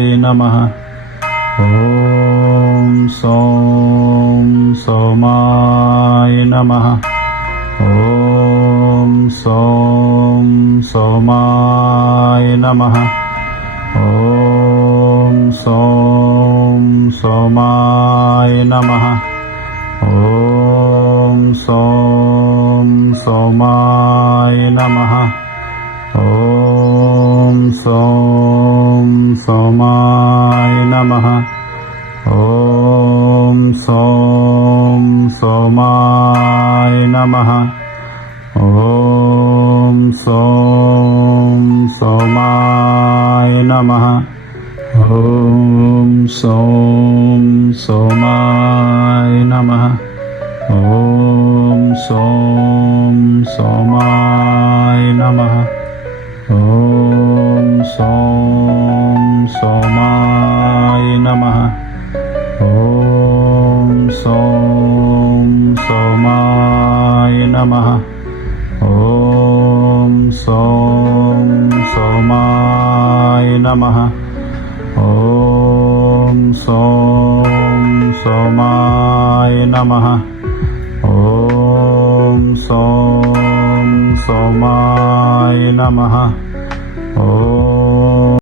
नमः। ॐ सौं सोमाय नमः। ॐ सौं सोमाय नमः। ॐ सौं सोमाय नमः। ॐ सौं सोमाय नमः। ॐ सौं सोमाय नमः। ॐ सौं सोमाय नमः। ॐ सौं सोमाय नमः। ॐ सौं सोमाय नमः। ॐ सौं सोमाय नमः। ॐ सौं सोमाय नमः। ॐ सौं सोमाय नमः। ॐ सौं सोमाय नमः। ॐ सौं सोमाय नमः। ॐ सौं सोमाय नमः। ॐ